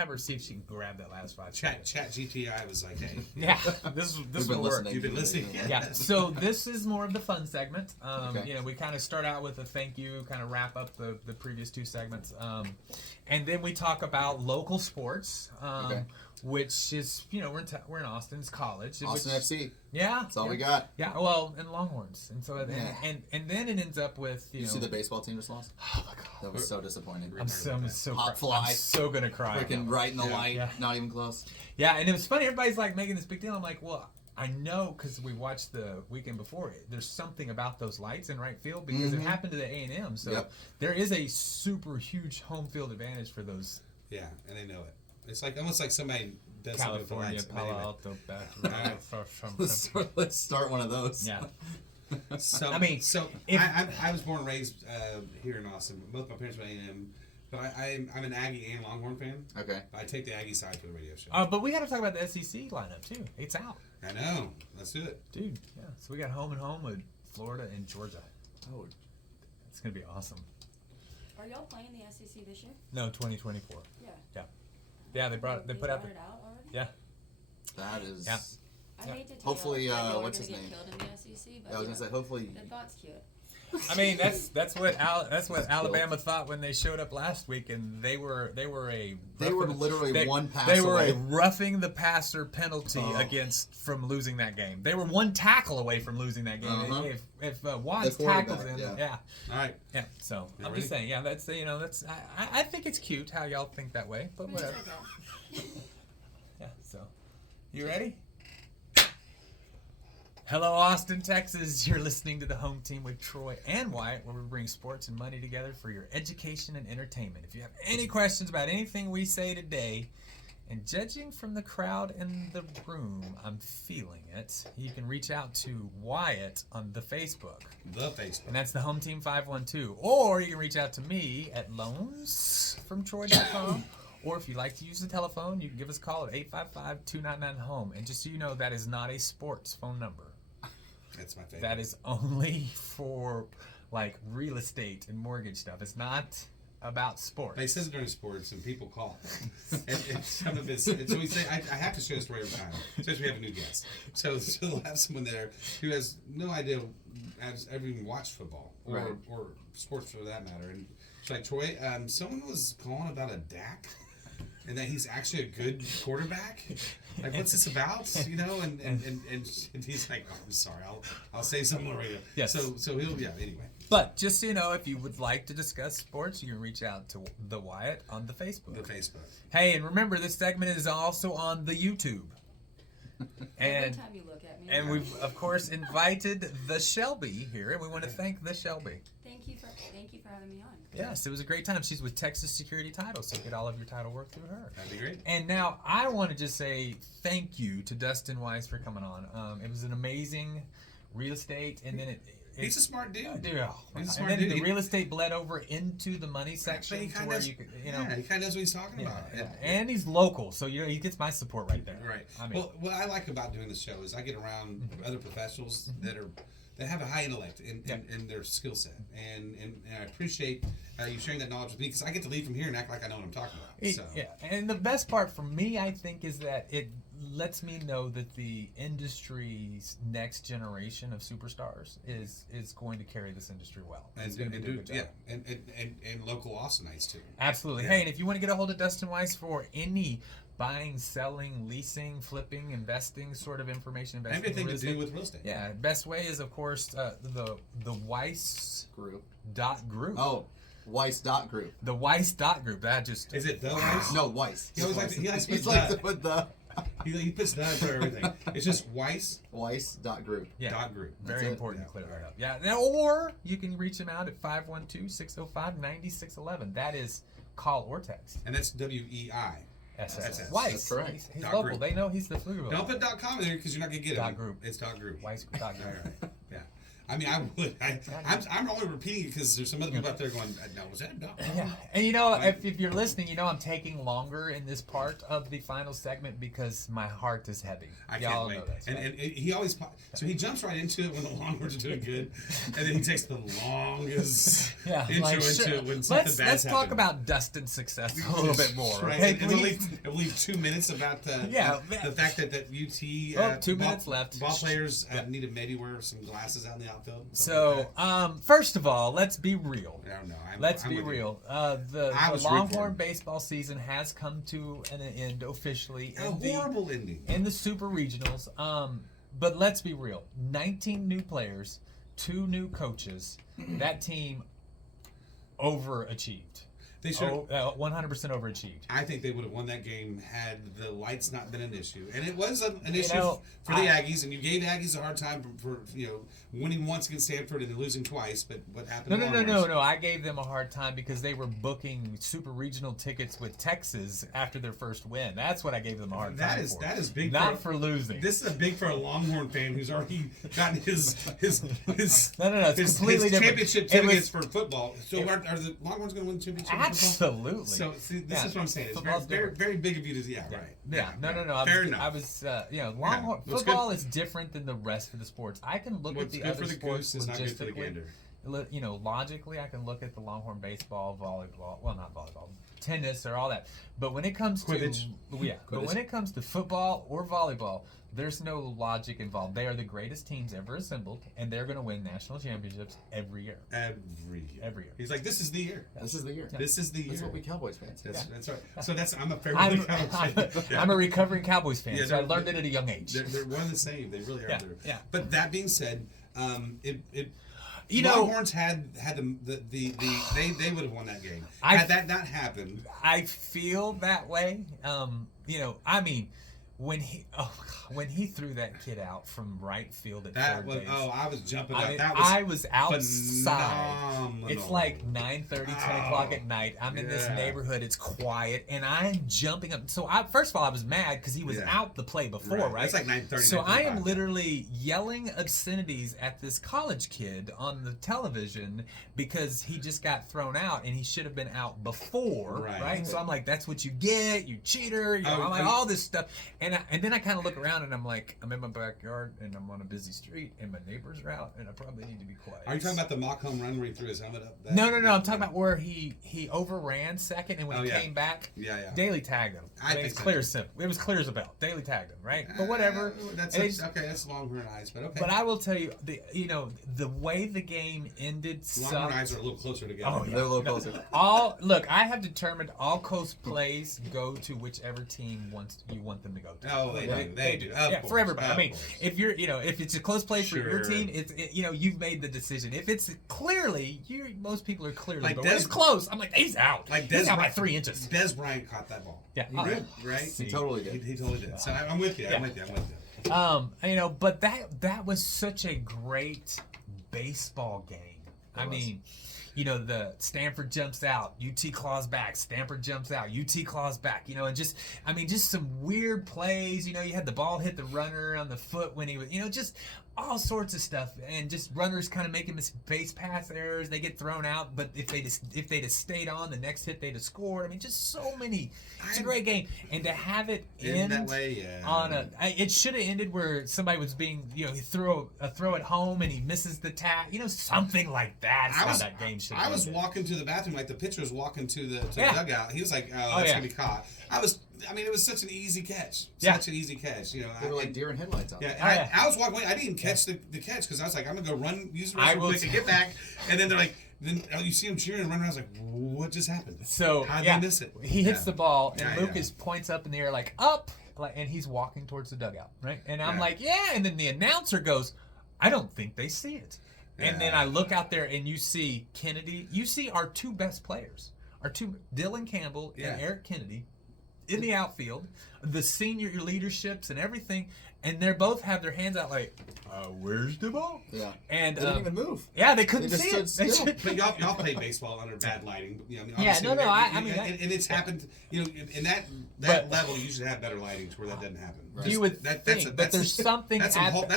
have her see if she can grab that last 5 Chat seconds. GTI was like, hey. Yeah, this will work. You've been listening. Yeah, so this is more of the fun segment. Okay. You know, we kind of start out with a thank you, kind of wrap up the previous 2 segments. And then we talk about local sports, which is, you know, we're in Austin, it's college. Austin FC. Yeah. That's all we got. Yeah, well, and Longhorns. And so and then it ends up with, you know. See the baseball team just lost? Oh, my God. That was so disappointing. I'm so Hot fly. I'm so going to cry. Freaking right in the light. Yeah. Not even close. Yeah, and it was funny. Everybody's like making this big deal. I'm like, well, I know because we watched the weekend before it. There's something about those lights in right field because it happened to the A&M. So there is a super huge home field advantage for those. Yeah, and they know it. It's like almost like somebody does California, something Palo Alto, back. Let's start one of those. Yeah. So I mean, I was born and raised here in Austin. Both my parents were A&M, but I'm an Aggie and Longhorn fan. Okay. I take the Aggie side for the radio show. But we got to talk about the SEC lineup too. It's out. I know. Let's do it, dude. Yeah. So we got home and home with Florida and Georgia. Oh, it's gonna be awesome. Are y'all playing the SEC this year? No, 2024. Yeah. Yeah. Yeah, they put out it out already? Yeah. That is. Yeah. I hate to tell hopefully, y'all what's his get name? killed in the SEC, but Yeah, I was gonna say hopefully. the thought's cute. I mean, that's what Alabama thought when they showed up last week, and they were literally one pass They were away. a roughing the passer penalty from losing that game. They were one tackle away from losing that game. If Watts tackles him, All right. Yeah. So I'm just saying, yeah, that's I think it's cute how y'all think that way, but whatever. Yeah. So, you ready? Hello, Austin, Texas. You're listening to the Home Team with Troy and Wyatt, where we bring sports and money together for your education and entertainment. If you have any questions about anything we say today, and judging from the crowd in the room, I'm feeling it, you can reach out to Wyatt on the Facebook. And that's the Home Team 512. Or you can reach out to me at loansfromtroy.com. Or if you'd like to use the telephone, you can give us a call at 855-299-HOME. And just so you know, that is not a sports phone number. That's my favorite. That is only for like real estate and mortgage stuff. It's not about sports. They says it during sports, and people call. and some of it's so we say I have to share a story every time, especially if we have a new guest. So we'll have someone there who has no idea, has ever even watched football or sports for that matter. And she's like, Troy, someone was calling about a Dak. And that he's actually a good quarterback. Like, what's this about? You know, and he's like, oh, I'm sorry, I'll say something on the radio. Yes. So he'll anyway. But just so you know, if you would like to discuss sports, you can reach out to the Wyatt on the Facebook. Hey, and remember, this segment is also on the YouTube. Every time you look at me. And we've of course invited the Shelby here, and we want to thank the Shelby. Thank you for having me on. Yes, it was a great time. She's with Texas Security Title, so get all of your title work through her. That'd be great. And now I want to just say thank you to Dustin Weiss for coming on. It was an amazing real estate, and then he's a smart dude. He's a smart dude. The real estate bled over into the money section to where you know. Yeah, he kind of knows what he's talking about. Yeah. And he's local, so he gets my support right there. Right. I mean, well, what I like about doing this show is I get around other professionals that have a high intellect in their skill set, and I appreciate you sharing that knowledge with me because I get to leave from here and act like I know what I'm talking about. So. Yeah, and the best part for me, I think, is that it lets me know that the industry's next generation of superstars is going to carry this industry well. And local Austinites too. Absolutely. Yeah. Hey, and if you want to get a hold of Dustin Weiss for any buying, selling, leasing, flipping, investing sort of information, everything to do with real estate. Yeah, best way is of course the Weiss Group. Oh, Weiss Group. The Weiss Group. That just is it the Weiss? No, Weiss. He always likes to put the. He puts that for everything. It's just Weiss. Weiss.group. Yeah. .group. Very important to clear that up. Yeah. Now, or you can reach him out at 512-605-9611. That is call or text. And that's WEISS. Weiss. That's correct. He's local. Group. They know he's the Pflugerville. Don't put .com in there because you're not gonna get it. Group. It's .group. Weiss Group. Yeah. I mean, I would. I'm only repeating it because there's some other people out there going, no, was that? No. Yeah, and if you're listening, I'm taking longer in this part of the final segment because my heart is heavy. I Y'all can't wait. know that, And, right? and he always, so he jumps right into it when the Longhorns are doing good, and then he takes the longest intro into it when something bad's let's talk happened. about Dustin's success a little bit more. Right. Okay, And we'll please? leave 2 minutes about the fact that UT 2 minutes left. Ball players need to maybe wear some glasses out in the outfield. So, first of all, let's be real. No, Let's I'm be with you. real. The was Longhorn rooting for baseball season has come to an end officially. A horrible ending. In the Super Regionals. But let's be real. 19 new players, 2 new coaches. That team overachieved. They should. 100% overachieved. I think they would have won that game had the lights not been an issue, and it was an issue for the Aggies. And you gave the Aggies a hard time for winning once against Stanford and then losing twice. But what happened? No. I gave them a hard time because they were booking super regional tickets with Texas after their first win. That's what I gave them a hard time for. That is big. Not for losing. This is a big for a Longhorn fan who's already gotten his No. It's completely different. championship tickets for football. So are the Longhorns going to win the championship? Absolutely. So see, this is what I'm saying. It's Football's very, very big of you to right. Yeah. No. Fair enough. I was Longhorn football is different than the rest of the sports. I can look at the other sports is not good for the gander. Logically, I can look at the Longhorn baseball, volleyball. Well, not volleyball, tennis, or all that. But when it comes Quidditch. But when it comes to football or volleyball, there's no logic involved. They are the greatest teams ever assembled, and they're going to win national championships every year. Every year. He's like, this is the year. This is the year. This is the year. That's what we Cowboys fans. That's right. So I'm a fair I'm a recovering Cowboys fan, so I learned it at a young age. They're one and the same. They really are. Yeah. But that being said, Longhorns had they would have won that game had that not happened. I feel that way. When he threw that kid out from right field at third base. I was jumping up. I was outside. Phenomenal. It's like 9:30, 10 o'clock at night. I'm in this neighborhood. It's quiet, and I'm jumping up. So first of all, I was mad because he was out the play before, right? It's like 9:30. So I am literally yelling obscenities at this college kid on the television because he just got thrown out, and he should have been out before, right? So I'm like, that's what you get, you cheater. I'm like, all this stuff. And then I kind of look around and I'm like, I'm in my backyard and I'm on a busy street and my neighbors are out and I probably need to be quiet. Are you talking about the mock home run where he threw his helmet up? No. I'm talking about where he overran second and when he came back, Daly tagged him. It's clear as simple. It was clear as a bell. Daly tagged him, right? But whatever. That's Longhorn eyes, but okay. But I will tell you, the way the game ended. Longhorn eyes are a little closer together. Oh yeah, they're a little closer. Look, I have determined all coast plays go to whichever team you want them to go to. Oh, they do. For everybody. I mean, if you're, if it's a close play for your team, it's, you've made the decision. If it's clearly, most people are clearly, but when it's close, I'm like, he's out. He's out by 3 inches. Des Bryant caught that ball. Yeah, he did, right? He totally did. He totally did. So I'm with you. I'm with you. But that was such a great baseball game. I mean, the Stanford jumps out, UT claws back, Stanford jumps out, UT claws back, and just some weird plays. You had the ball hit the runner on the foot when he was, just all sorts of stuff, and just runners kind of making base pass errors. They get thrown out, but if they'd have stayed on, the next hit they'd have scored. Just so many. It's a great game, and to have it end that way, it should have ended where somebody was being, he throw it home and he misses the tag, something like that. How that game should have I was walking to the bathroom like the pitcher was walking to the dugout. He was like, that's gonna be caught. It was such an easy catch. Such an easy catch. They were like deer in headlights out. Yeah, I was walking away. I didn't even catch the catch because I was like, I'm gonna go run, use the restroom quick and get back. And then they're like, then you see him cheering and running around. I was like, what just happened? So how'd they miss it? He hits the ball and Lucas points up in the air like up, and he's walking towards the dugout, right? And I'm like, and then the announcer goes, I don't think they see it. And then I look out there and you see Kennedy. You see our two best players, Dylan Campbell and Eric Kennedy, in the outfield, the senior leaderships and everything, and they both have their hands out like, where's the ball? Yeah. And They didn't even move. yeah, they couldn't They just see it. stood They still. should- But y'all play baseball under bad lighting. You know, I mean, Yeah, obviously, I mean, and it's happened. You know, in that But- level, you should have better lighting to where that doesn't happen. Right. You would think, but there's something. That's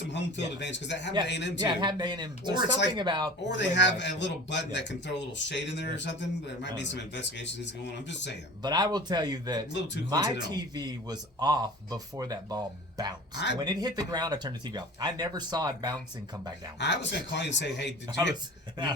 some home field Yeah. advantage because that happened to A&M too. Yeah, it happened to A&M. There's Or it's something like, about. or they way have lights. a little button Yeah. that can throw a little shade in there or something. There might be don't some know. investigations going on. I'm just saying. But I will tell you that A little too my coincidental. TV was off before that ball bounced. When it hit the ground, I turned the TV off. I never saw it bounce and come back down. I was gonna call you and say, hey, did you? I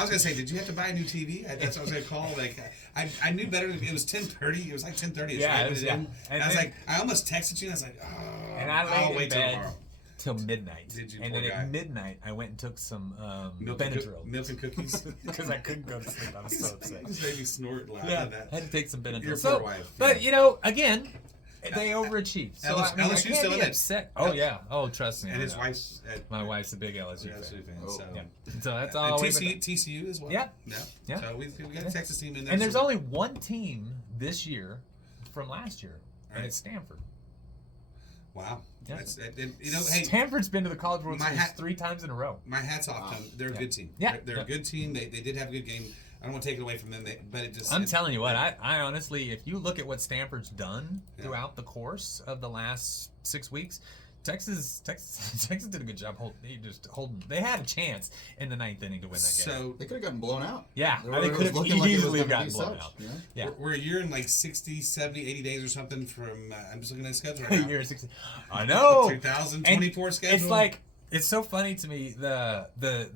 was gonna say, did you have to buy a new TV? That's what I was gonna call. Like, I knew better. It was 10:30. It was like 10:30. Yeah, it was, yeah. And And I was then- like, I almost texted you. And I was like, oh, And I I'll laid wait in till bed tomorrow. till midnight. Did you, and poor then guy. at midnight, I went and took some Milk Benadryl and cookies. because I couldn't go to sleep. I was so upset. Just made me snort loud Yeah, at that. I had to take some Benadryl. Your So, poor wife. but Yeah. you know, again, they overachieved. So I mean, I LSU can't still be in it. upset. Oh yeah. Oh, trust me. And I his know. wife's My wife's a big LSU fan. LSU fan. Oh. So. Yeah. So that's And all. TCU as well. Yeah. Yeah. Yeah. So we got Yeah. a Texas team in there. And there's so- only one team this year from last year, and Right. it's Stanford. Wow. Yeah. You know, hey, Stanford's been to the College World My Series hat- 3 times in a row. my hat's off to them. They're a Yeah. good team. Yeah. They're Yeah. a good team. They did have a good game. I don't want to take it away from them, but it just. I'm telling you what, I honestly, if you look at what Stanford's done throughout the course of the last 6 weeks, Texas did a good job holding. They had a chance in the 9th inning to win that game. So They could have gotten blown out. Yeah, It they was could have looking like it was easily gonna gotten be blown such, out. you know? Yeah. we're a year in like 60, 70, 80 days or something from. I'm just looking at the schedule right now. Year 60. I know. 2024 schedule. It's like it's so funny to me. The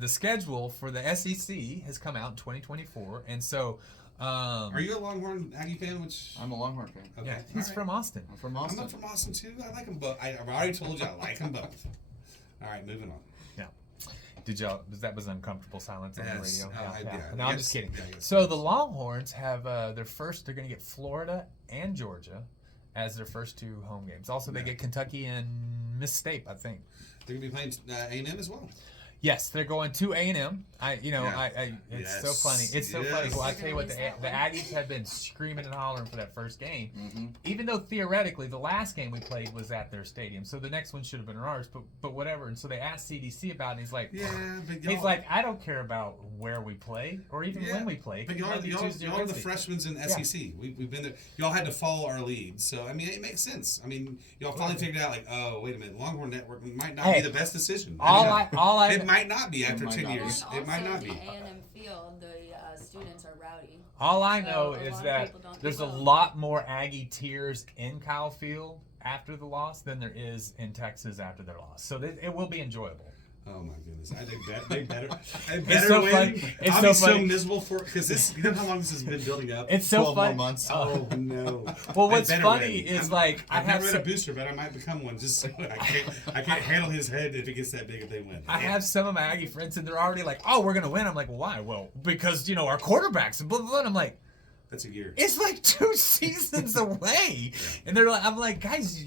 schedule for the SEC has come out in 2024, and so. Are you a Longhorn Aggie fan? Which I'm a Longhorn fan. okay. Yeah, he's All right. from Austin. I'm from I'm Austin. not from Austin too. I like them both. I've already told you I like them both. All right, moving on. Yeah. Did y'all? That was uncomfortable silence on the Yes. radio. Yeah, No, I I'm guess- just kidding. yeah, I guess So so. the Longhorns have their first. They're going to get Florida and Georgia as their first 2 home games. Also, they Yeah. get Kentucky and Mississippi, I think. They're gonna be playing A&M as well. Yes, they're going to A&M. Yeah. It's so Yes. funny. It's so funny. Yes. Well, I They're tell you gonna what, lose the that one. Aggies have been screaming and hollering for that first game. Mm-hmm. Even though theoretically the last game we played was at their stadium, so the next one should have been ours. But whatever. And so they asked CDC about it, and he's like, Yeah, but y'all, he's like, I don't care about where we play or even Yeah, when we play. But Monday, Tuesday, or y'all are the Wednesday. freshmen in SEC. We've been there. Y'all had to follow our lead, so I mean it makes sense. I mean y'all finally figured out like, oh wait a minute, Longhorn Network might not Hey, be the best decision. It might not be It after might 10 not be. years. And It might also not be. the A&M field, the students are rowdy. All I So, know a is lot of that people don't do there's a well. lot more Aggie tears in Kyle Field after the loss than there is in Texas after their loss. So it will be enjoyable. Oh my goodness! They better so win. funny. It's I'll so be so funny. miserable for because this. You know how long this has been building up. It's so 12 more funny. months. Oh no! Well, I what's better funny win. is like I I've have never been a some, booster, but I might become one. Just so I can't handle his head if it gets that big if they win. I have some of my Aggie friends and they're already like, "Oh, we're gonna win." I'm like, "Why?" Well, because our quarterbacks and blah blah blah. And I'm like, That's a year. it's like 2 seasons away, and they're like, I'm like, guys,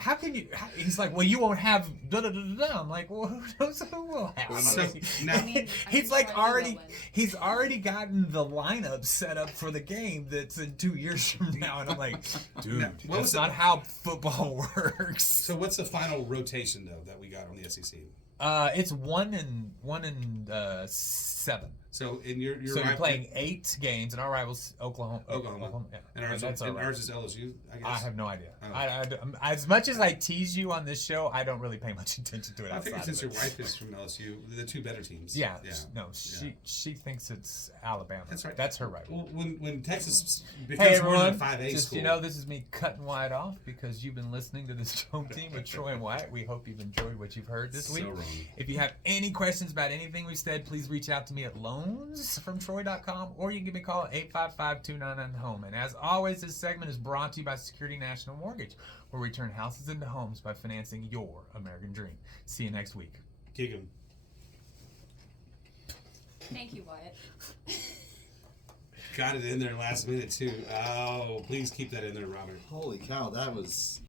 how can you? He's like, well, you won't have da da da da. da." I'm like, well, who knows who will have? So, now- I mean, He's I like feel like already, you will win. he's already gotten the lineup set up for the game that's in 2 years from now, and I'm like, dude, Now, what was that's not how football works. So what's the final rotation though that we got on the SEC? It's 1 and 7. So in your So you're playing 8 games, and our rivals Oklahoma. Yeah. and ours, that's our ours rival. is LSU. I guess. I have no idea. Oh. As much as I tease you on this show, I don't really pay much attention to it. I outside think of since it. your wife is from LSU, the 2 better teams. Yeah, Yeah. no, she thinks it's Alabama. That's right. That's her rival. Well, when Texas becomes Hey more than a everyone, 5A just school, this is me cutting Wyatt off because you've been listening to this home team with Troy and Wyatt. We hope you've enjoyed what you've heard this so week. wrong. If you have any questions about anything we said, please reach out to me at loansfromtroy.com or you can give me a call at 855-299-HOME. And as always, this segment is brought to you by Security National Mortgage, where we turn houses into homes by financing your American dream. See you next week. Kick 'em. Thank you, Wyatt. Got it in there last minute too. Oh, please keep that in there, Robert. Holy cow, that was